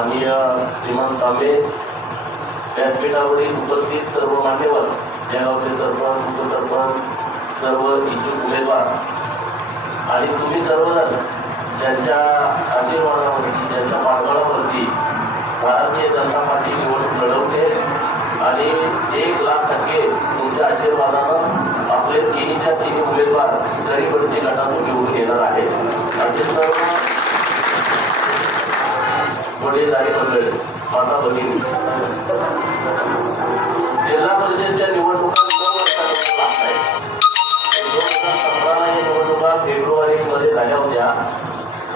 माननीय श्रीमंत तांबे, व्यासपीठावरील उपस्थित सर्व मान्यवर, या गावचे सरपंच, उपसरपंच, सर्व इच्छुक उमेदवार आणि तुम्ही सर्वजण ज्यांच्या आशीर्वादावरती, ज्यांच्या पाठबळावरती भारतीय जनता पार्टी निवडणूक लढवते आणि 1,00,000% तुमच्या आशीर्वादानं आपले तिन्हीच्या तिन्ही उमेदवार गरीबडचे गटातून निवडून येणार आहे. असे सर्व वडीलधारी मंडळी, माता भगिनी, जिल्हा परिषदेच्या निवडणुका 9 वर्षांनंतर लागत आहेत. 2017 या निवडणुका फेब्रुवारीमध्ये झाल्या होत्या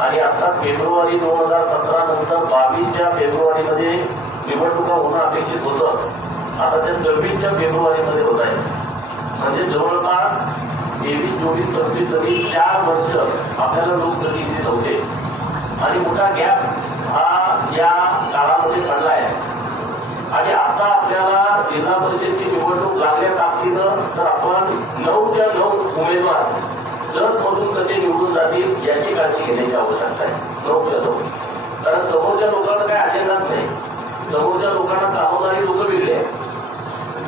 आणि आता फेब्रुवारी 2017 नंतर 22च्या फेब्रुवारीमध्ये निवडणुका होणं अपेक्षित होतं. आता त्या 26च्या फेब्रुवारीमध्ये होत आहे. म्हणजे जवळपास 23, 24, 25 आणि 4 वर्ष आपल्याला लोकप्रतिनिधी नव्हते आणि मोठा गॅप हा या काळामध्ये पडला आहे. आणि आता आपल्याला जिल्हा परिषदेची निवडणूक लागल्या ताकदीनं तर आपण 9च्या 9 उमेदवार जगमधून कसे निवडून जातील याची काळजी घेण्याची आवश्यकता आहे. 9च्या 9, कारण समोरच्या लोकांना काही अजेंडाच नाही. समोरच्या लोकांना चालवणारी लोक वेगळे,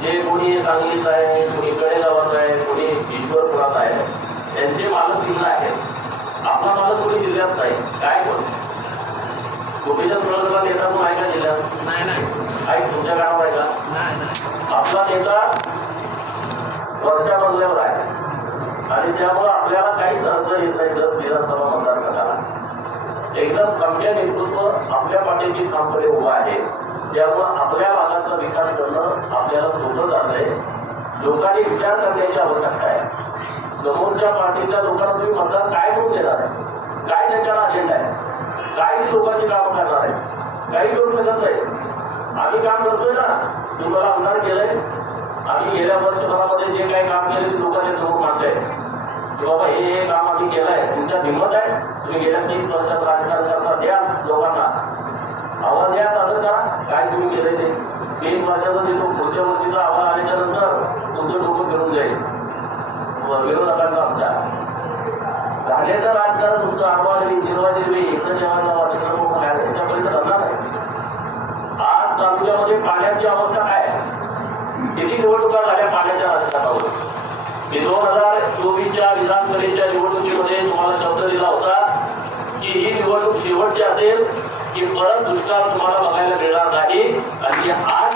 जे कोणी सांगलीत आहे, कोणी कडेगावात आहे, कोणी ईश्वरपुरात आहे, त्यांचे मालक जिल्हा आहेत. आपला मालक कोणी जिल्ह्यात नाही. काय पण गोपीचंद पडळकरला नेता कोण आहे का जिल्ह्यात? नाही. आहे तुमच्या गावात आहे का? आपला नेता वरच्या बंगल्यावर आहे आणि त्यामुळे आपल्याला काहीच अडचण येत नाही. जर विधानसभा मतदारसंघाला एकदम कमक्या नेतृत्व आपल्या पाठीशी ठामपणे उभा आहे. त्यामुळे आपल्या भागाचा विकास करणं आपल्याला सोपं जात आहे. लोकांनी विचार करण्याची आवश्यकता आहे. समोरच्या पार्टीच्या लोकांना तुम्ही मतदान काय करून देणार आहे? काय त्यांच्याला अजेंडा आहे? काय लोकांची कामं करणार आहे? काही करू शकत नाही. आम्ही काम करतोय ना, तुम्हाला आमदार केलंय. आम्ही गेल्या वर्षभरामध्ये जे काही काम केले ते लोकांच्या समोर मांडलंय की बाबा हे काम आम्ही केलंय. तुमच्यात हिंमत आहे, तुम्ही गेल्या 30 वर्षात राजकारण करता, द्या लोकांना आव्हान द्या, सादर करा काय तुम्ही केलंय ते. 30 वर्षाचा देतो, पुढच्या वर्षीचा आव्हान आल्याच्या नंतर तुमचं डोकं फिरून जाईल. विरोधकांचा आमच्या झालेलं राजकारण तुमचं आव्हान निर्वाही इकडं जेव्हा याच्यापर्यंत करणार आहे. आज तालुक्यामध्ये पाण्याची अवस्था काय आहे? किती निवडणुका झाल्या पाण्याच्या राजकारणावर? 2024च्या विधानसभेच्या निवडणुकीमध्ये तुम्हाला शब्द दिला होता की ही निवडणूक शेवटची असेल की परत दुष्काळ तुम्हाला बघायला मिळणार नाही. आणि आज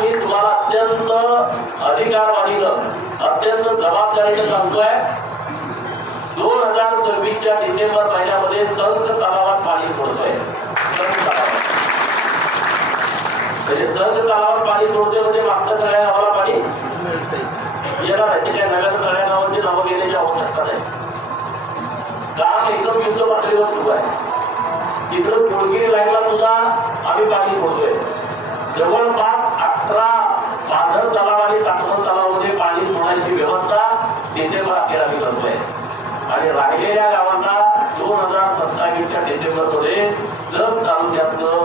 मी तुम्हाला अत्यंत अधिकारवाणीनं, अत्यंत जबाबदारीनं सांगतोय, 2026च्या डिसेंबर महिन्यामध्ये संत तलावात पाणी सोडतोय. संत तलावात म्हणजे संत तलावात पाणी सोडतोय म्हणजे मागच्या सगळ्या गावाला पाणी येणार आहे. त्याच्या नव्यानं सगळ्या गावांची नावं घेण्याची आवश्यकता नाही. काम एकदम युद्ध पातळीवर सुरू आहे. तिकडं कुळगिरी लाईनला सुद्धा आम्ही पाणी सोडतोय. जवळपास 18 पाझर तलाव आणि सासवड तलावामध्ये पाणी सोडण्याची व्यवस्था डिसेंबर अखेर आम्ही करतोय. आणि राहिलेल्या गावांना 2027च्या डिसेंबरमध्ये जत तालुक्यातलं